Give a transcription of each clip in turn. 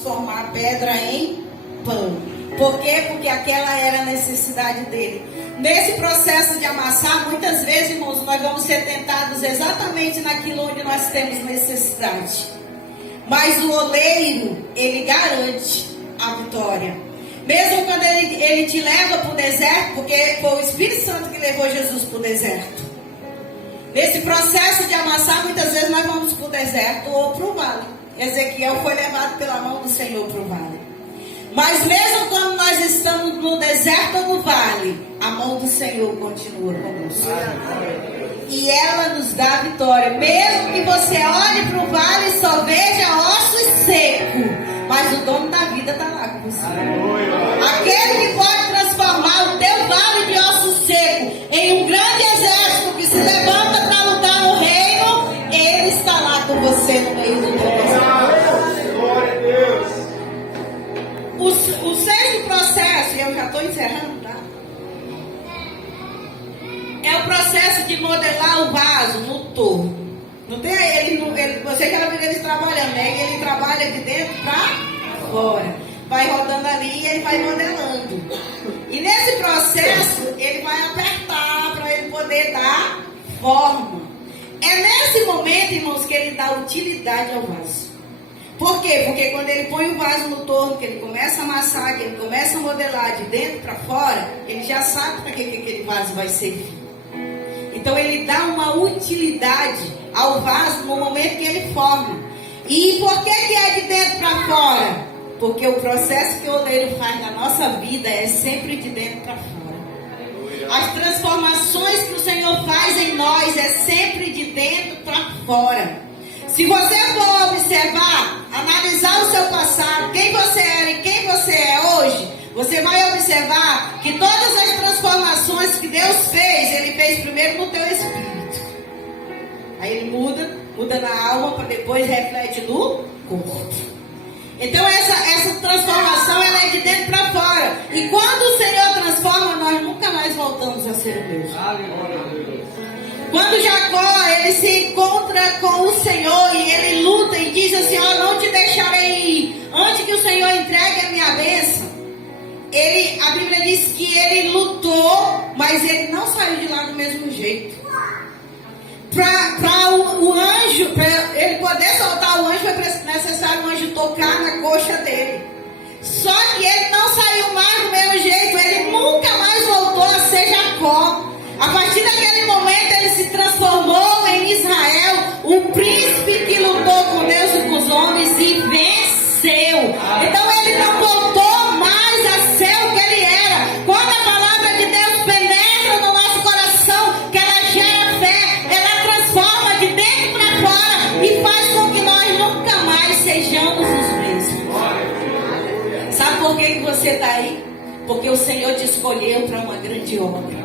transformar a pedra em pão. Por quê? Porque aquela era a necessidade dele. Nesse processo de amassar, muitas vezes, irmãos, nós vamos ser tentados exatamente naquilo onde nós temos necessidade. Mas o oleiro, ele garante a vitória. Mesmo quando ele te leva para o deserto, porque foi o Espírito Santo que levou Jesus para o deserto. Nesse processo de amassar, muitas vezes nós vamos para o deserto ou para o vale. Ezequiel foi levado pela mão do Senhor para o vale. Mas mesmo quando nós estamos no deserto ou no vale, a mão do Senhor continua conosco. E ela nos dá a vitória. Mesmo que você olhe para o vale e só veja ossos secos, mas o dono da vida está lá com você. Aquele que pode transformar o teu vale de ossos secos em um grande exército que se levanta para lutar no reino, ele está lá com você no meio do teu deserto. Glória a Deus. O sexto processo, e eu já estou encerrando, tá? É o processo de modelar o vaso no torno. Não tem você já viu ele trabalhando, né? Ele trabalha de dentro para fora. Vai rodando ali e ele vai modelando. E nesse processo, ele vai apertar para ele poder dar forma. É nesse momento, irmãos, que ele dá utilidade ao vaso. Por quê? Porque quando ele põe o vaso no torno, que ele começa a amassar, que ele começa a modelar de dentro para fora, ele já sabe para que aquele vaso vai servir. Então ele dá uma utilidade ao vaso no momento que ele forma. E por que é de dentro para fora? Porque o processo que o oleiro faz na nossa vida é sempre de dentro para fora. As transformações que o Senhor faz em nós é sempre de dentro para fora. Se você for observar, analisar o seu passado, quem você era e quem você é hoje, você vai observar que todas as transformações que Deus fez, Ele fez primeiro no teu espírito. Aí Ele muda na alma para depois reflete no corpo. Então essa transformação ela é de dentro para fora. E quando o Senhor transforma, nós nunca mais voltamos a ser o mesmo. Quando Jacó ele se encontra com o Senhor e ele luta e diz assim: ó, não te deixarei ir antes que o Senhor entregue a minha bênção. A Bíblia diz que ele lutou, mas ele não saiu de lá do mesmo jeito. Para o anjo, para ele poder soltar o anjo, foi necessário o anjo tocar na coxa dele. Só que ele não saiu mais do mesmo jeito, ele nunca mais voltou a ser Jacó. A partir daquele momento ele se transformou em Israel, o príncipe que lutou com Deus e com os homens e venceu. Então ele não voltou mais a ser o que ele era. Quando a palavra de Deus penetra no nosso coração, que ela gera fé, ela transforma de dentro para fora e faz com que nós nunca mais sejamos os mesmos. Sabe por que você está aí? Porque o Senhor te escolheu para uma grande obra.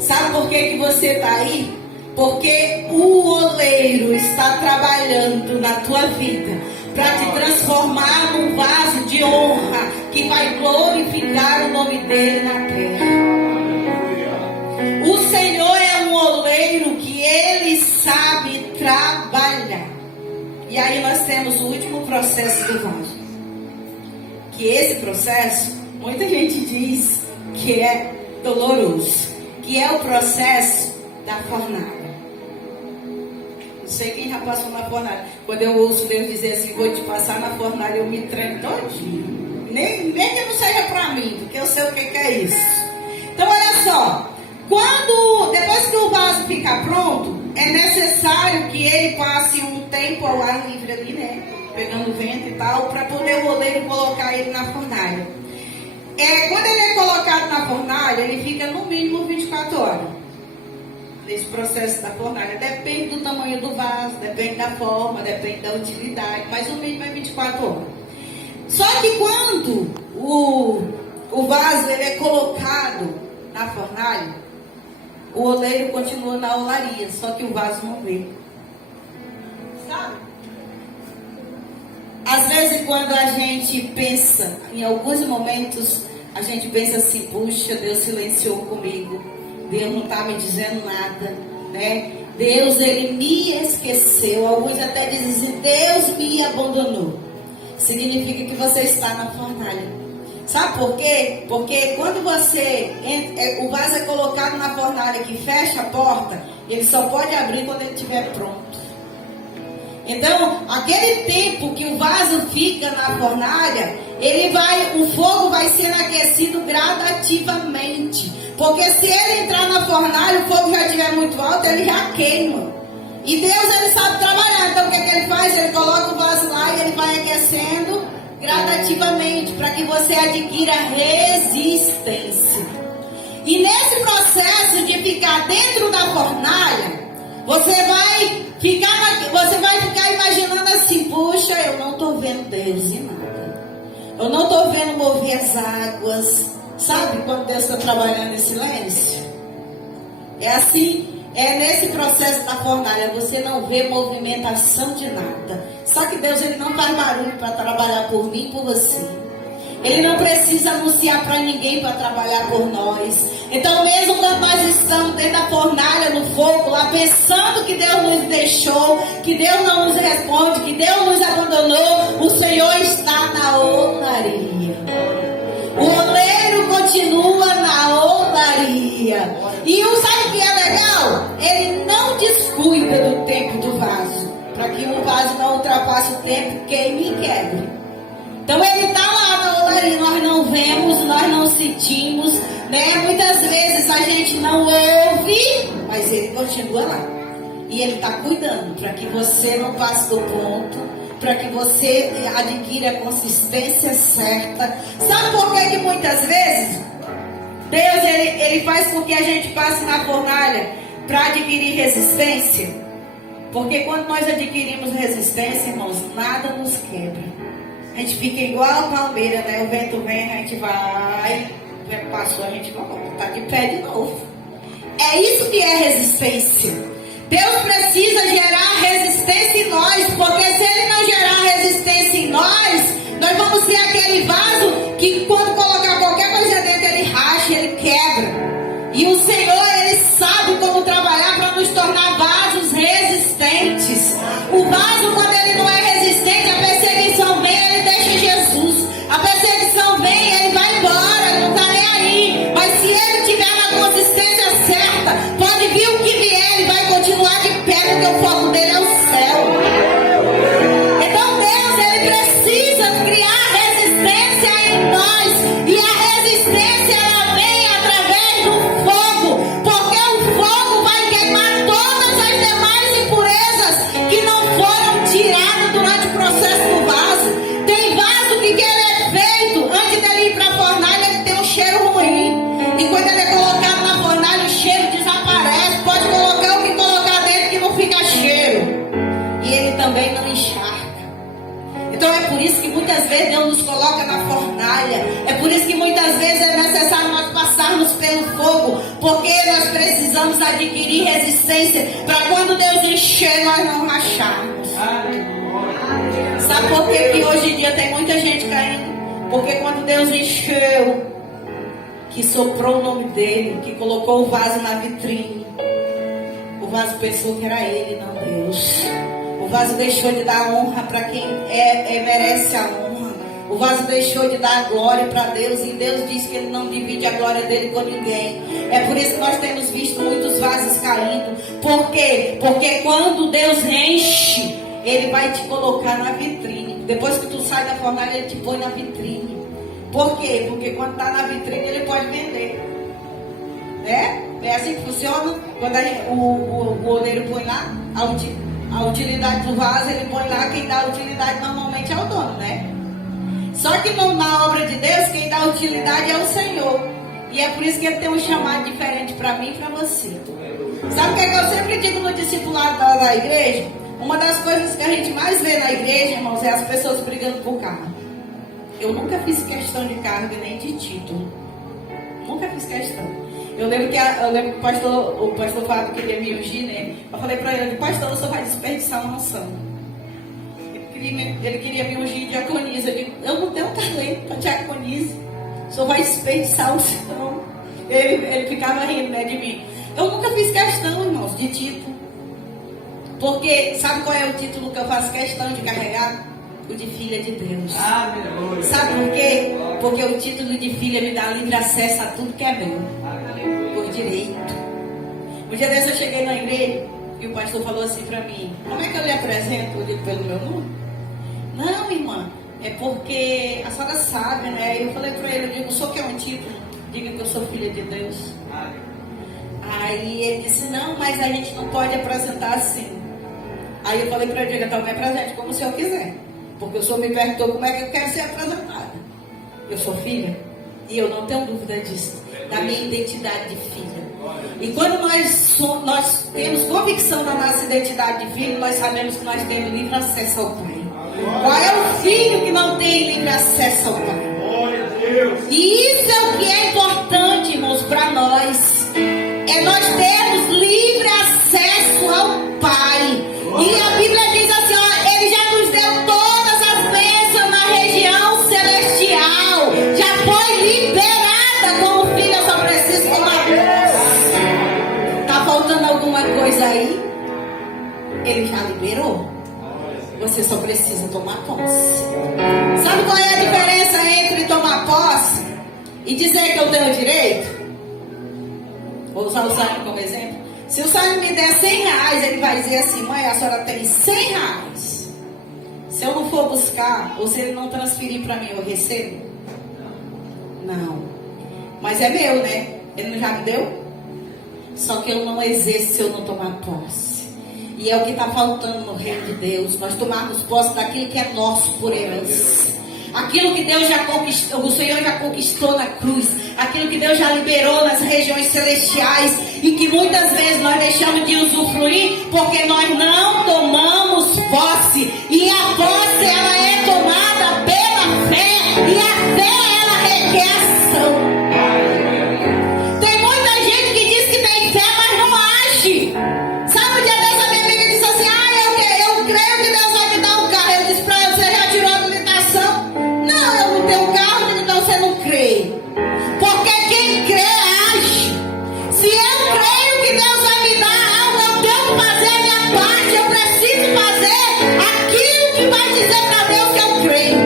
Sabe por que você está aí? Porque o oleiro está trabalhando na tua vida para te transformar num vaso de honra que vai glorificar o nome dele na terra. O Senhor é um oleiro que ele sabe trabalhar. E aí nós temos o último processo do vaso. Que esse processo, muita gente diz que é doloroso, que é o processo da fornalha. Não sei quem já passou na fornalha. Quando eu ouço Deus dizer assim, vou te passar na fornalha, eu me tremo todinho. Nem que não seja para mim, porque eu sei o que é isso. Então olha só, depois que o vaso ficar pronto, é necessário que ele passe um tempo ao ar livre ali, né? Pegando vento e tal, para poder o oleiro colocar ele na fornalha. Quando ele é colocado na fornalha, ele fica no mínimo 24 horas. Nesse processo da fornalha. Depende do tamanho do vaso, depende da forma, depende da utilidade, mas o mínimo é 24 horas. Só que quando o vaso ele é colocado na fornalha, o oleiro continua na olaria, só que o vaso não vê. Sabe? Às vezes quando a gente pensa, em alguns momentos, a gente pensa assim, puxa, Deus silenciou comigo, Deus não está me dizendo nada, né? Deus, ele me esqueceu. Alguns até dizem assim, Deus me abandonou. significa que você está na fornalha. Sabe por quê? Porque quando você o vaso é colocado na fornalha que fecha a porta, ele só pode abrir quando ele estiver pronto. Então, aquele tempo que o vaso fica na fornalha, o fogo vai sendo aquecido gradativamente. Porque se ele entrar na fornalha, o fogo já estiver muito alto, ele já queima. E Deus, ele sabe trabalhar. Então, o que ele faz? Ele coloca o vaso lá e ele vai aquecendo gradativamente, para que você adquira resistência. E nesse processo de ficar dentro da fornalha, você vai ficar imaginando assim: puxa, eu não estou vendo Deus em nada. Eu não estou vendo mover as águas. Sabe quando Deus está trabalhando em silêncio? É assim, é nesse processo da fornalha, você não vê movimentação de nada. Só que Deus, ele não faz barulho para trabalhar por mim e por você. Ele não precisa anunciar para ninguém para trabalhar por nós. Então, mesmo quando nós estamos dentro da fornalha, no fogo, lá pensando que Deus nos deixou, que Deus não nos responde, que Deus nos abandonou, o Senhor está na olaria. O oleiro continua na olaria. E sabe o que é legal? Ele não descuida do tempo do vaso, para que o vaso não ultrapasse o tempo, queime e quebre. Então ele está lá na olaria, nós não vemos, nós não sentimos, né? Muitas vezes a gente não ouve, mas ele continua lá. E ele está cuidando para que você não passe do ponto, para que você adquira a consistência certa. Sabe por que muitas vezes Deus ele faz com que a gente passe na fornalha para adquirir resistência? Porque quando nós adquirimos resistência, irmãos, nada nos quebra. A gente fica igual a palmeira, né? O vento vem, a gente vai, o vento passou, a gente volta, está de pé de novo. É isso que é resistência. Deus precisa gerar resistência em nós, porque se Ele não gerar resistência em nós vamos ser aquele vaso que quando colocar qualquer coisa dentro, ele racha, ele quebra. E o Senhor, Ele sabe como trabalhar para nos tornar vasos resistentes. O vaso, quando ele não é resistente, a perseguição vem, ele deixa Jesus. A perseguição vem, ele vai embora, não está nem aí. Mas se ele tiver na consistência certa, pode vir o que vier, ele vai continuar de pé, porque o foco dele é o céu. Então Deus, Ele precisa criar resistência em nós. E a resistência, ela vem através do fogo, porque o fogo vai queimar todas as demais impurezas que não foram tiradas durante o processo do vaso. Tem vaso que ele é feito, antes dele ir para a fornalha, ele tem um cheiro ruim. E quando ele é colocado na fornalha, o cheiro desaparece. Pode colocar o que colocar dentro que não fica cheiro. E ele também não encharca. Então é por isso que muitas vezes Deus nos coloca na fornalha. É por isso que muitas vezes é necessário nós passarmos pelo fogo, porque nós precisamos adquirir resistência para quando Deus encher, nós não racharmos. Sabe por que hoje em dia tem muita gente caindo? Porque quando Deus encheu, que soprou o nome dele, que colocou o vaso na vitrine, o vaso pensou que era ele, não Deus. O vaso deixou de dar honra para quem merece a honra. O vaso deixou de dar glória para Deus. E Deus diz que Ele não divide a glória dele com ninguém. É por isso que nós temos visto muitos vasos caindo. Por quê? Porque quando Deus enche, Ele vai te colocar na vitrine. Depois que tu sai da fornalha, Ele te põe na vitrine. Por quê? Porque quando está na vitrine, Ele pode vender. Né? É assim que funciona. Quando o oleiro põe lá a utilidade do vaso, ele põe lá, quem dá a utilidade normalmente é o dono, né? Só que na obra de Deus, quem dá a utilidade é o Senhor. E é por isso que Ele tem um chamado diferente para mim e para você. Sabe o que é que eu sempre digo no discipulado da igreja? Uma das coisas que a gente mais vê na igreja, irmãos, é as pessoas brigando por cargo. Eu nunca fiz questão de cargo nem de título. Nunca fiz questão. Eu lembro que o pastor Fábio queria me ungir, né? Eu falei para ele: pastor, o senhor vai desperdiçar uma unção. Ele queria me ungir de diaconisa. Eu digo: eu não tenho talento para diaconisa. O senhor vai desperdiçar a unção. Ele ficava rindo, né, de mim. Eu nunca fiz questão, irmãos, de título. Porque sabe qual é o título que eu faço questão de carregar? o de filha de Deus. Sabe por quê? Porque o título de filha me dá livre acesso a tudo que é meu, por direito. Um dia desse eu cheguei na igreja e o pastor falou assim pra mim: como é que eu lhe apresento? Eu digo: pelo meu nome? Não, irmã, é porque a senhora sabe, né? Eu falei pra ele, eu digo: o senhor quer um título? Diga que eu sou filha de Deus. Aí ele disse: não, mas a gente não pode apresentar assim. Aí eu falei pra ele: então me apresente como o senhor quiser, porque o senhor me perguntou como é que eu quero ser apresentada. Eu sou filha e eu não tenho dúvida disso, da minha identidade de filha. E quando nós temos convicção da nossa identidade de filho, nós sabemos que nós temos livre acesso ao Pai. Qual é o filho que não tem livre acesso ao Pai? E isso é o que é importante, irmãos, para nós. É nós termos livre acesso ao Pai. E a Bíblia diz assim: ó, Ele já nos deu todas as bênçãos na região celestial. Já foi liberada como filha. Eu só preciso tomar posse. Está faltando alguma coisa aí? Ele já liberou. Você só precisa tomar posse. Sabe qual é a diferença entre tomar posse e dizer que eu tenho direito? Vou usar o Simon como exemplo. Se o Simon me der 100 reais, ele vai dizer assim: mãe, a senhora tem 100 reais. Se eu não for buscar, ou se ele não transferir para mim, eu recebo? Não. Mas é meu, né? Ele não já me deu? Só que eu não exerço se eu não tomar posse. E é o que está faltando no reino de Deus. Nós tomarmos posse daquilo que é nosso por herança. Aquilo que Deus já conquistou, o Senhor já conquistou na cruz. Aquilo que Deus já liberou nas regiões celestiais. E que muitas vezes nós deixamos de usufruir porque nós não tomamos posse. E a posse, ela é tomada pela fé. E a fé, ela requer ação. Tem muita gente que diz que tem fé, mas não age. Sabe, o dia dessa minha amiga disse assim: eu creio que Deus vai me dar um carro. Eu disse para ela: você já tirou a habilitação? Não, eu não tenho carro. Então você não crê. Porque quem crê age. Se eu creio que Deus vai me dar algo, eu tenho que fazer a minha parte. Eu preciso fazer aquilo que vai dizer para Deus que eu creio.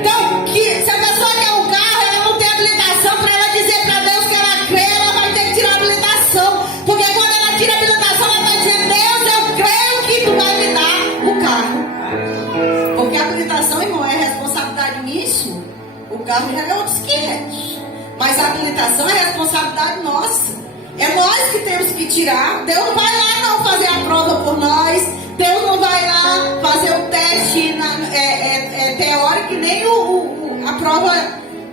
Então, se a pessoa quer um carro, ela não tem habilitação, para ela dizer para Deus que ela crê, ela vai ter que tirar a habilitação. Porque quando ela tira a habilitação, ela vai dizer: Deus, eu creio que tu vai me dar o carro. Porque a habilitação, irmão, é responsabilidade nisso. O carro já é outros 500. Mas a habilitação é responsabilidade nossa. É nós que temos que tirar. Deus não vai lá não fazer a prova por nós. Deus não vai lá fazer o teste teórico, nem a prova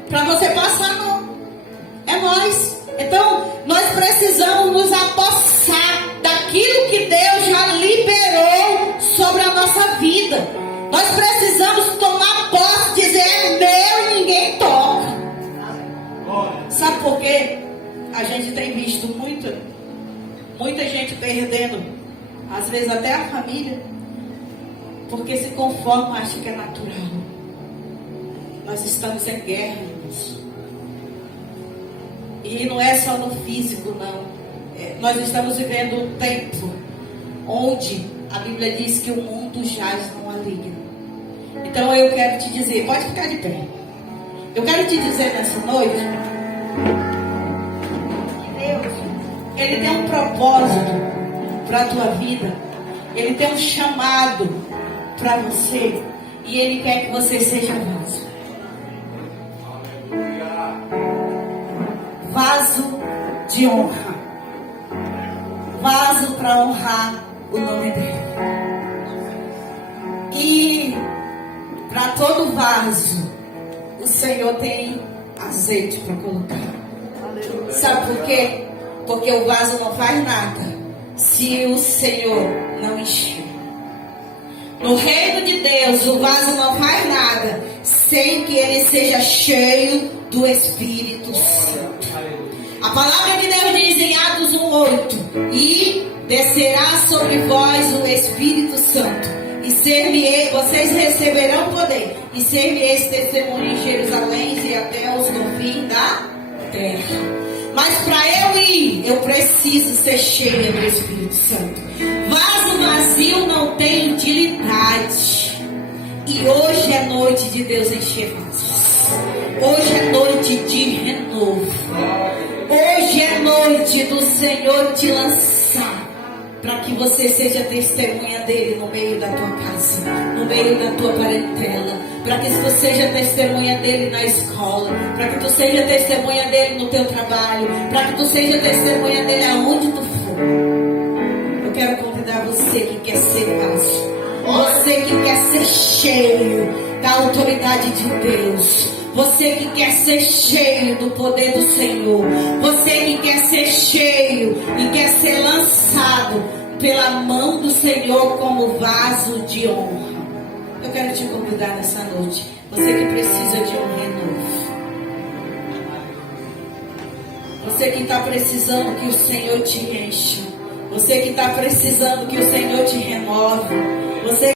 para você passar, não. É nós. Então, nós precisamos nos apossar daquilo que Deus já liberou sobre a nossa vida. Nós precisamos tomar posse, dizer: é meu e ninguém toca. Sabe por quê? A gente tem visto muita gente perdendo, às vezes até a família, porque se conforma, acha que é natural. Nós estamos em guerra, irmãos. E não é só no físico, não. Nós estamos vivendo um tempo onde a Bíblia diz que o mundo jaz no maligno. Então eu quero te dizer, pode ficar de pé. Eu quero te dizer nessa noite que Deus, Ele tem um propósito para a tua vida. Ele tem um chamado para você. E Ele quer que você seja vaso. Vaso de honra. Vaso para honrar o nome dele. E para todo vaso, o Senhor tem azeite para colocar. Sabe por quê? Porque o vaso não faz nada se o Senhor não encher. No reino de Deus, o vaso não faz nada sem que ele seja cheio do Espírito Santo. A palavra de Deus diz em Atos 1:8: e descerá sobre vós o Espírito Santo, e vocês receberão poder, e ser-me-eis testemunho em Jerusalém e até os confins da terra. Mas para eu ir, eu preciso ser cheia do Espírito Santo. Vaso vazio não tem utilidade. E hoje é noite de Deus encher vasos. Hoje é noite de renovo. Hoje é noite do Senhor te lançar, para que você seja testemunha dele no meio da tua casa, no meio da tua parentela, para que tu seja testemunha dele na escola, para que tu seja testemunha dele no teu trabalho, para que tu seja testemunha dele aonde tu for. Eu quero convidar você que quer ser vaso, você que quer ser cheio da autoridade de Deus, você que quer ser cheio do poder do Senhor, você que quer ser cheio e quer ser lançado pela mão do Senhor como vaso de honra. Eu quero te convidar nessa noite, você que precisa de um renovo, você que está precisando que o Senhor te encha, você que está precisando que o Senhor te renove, você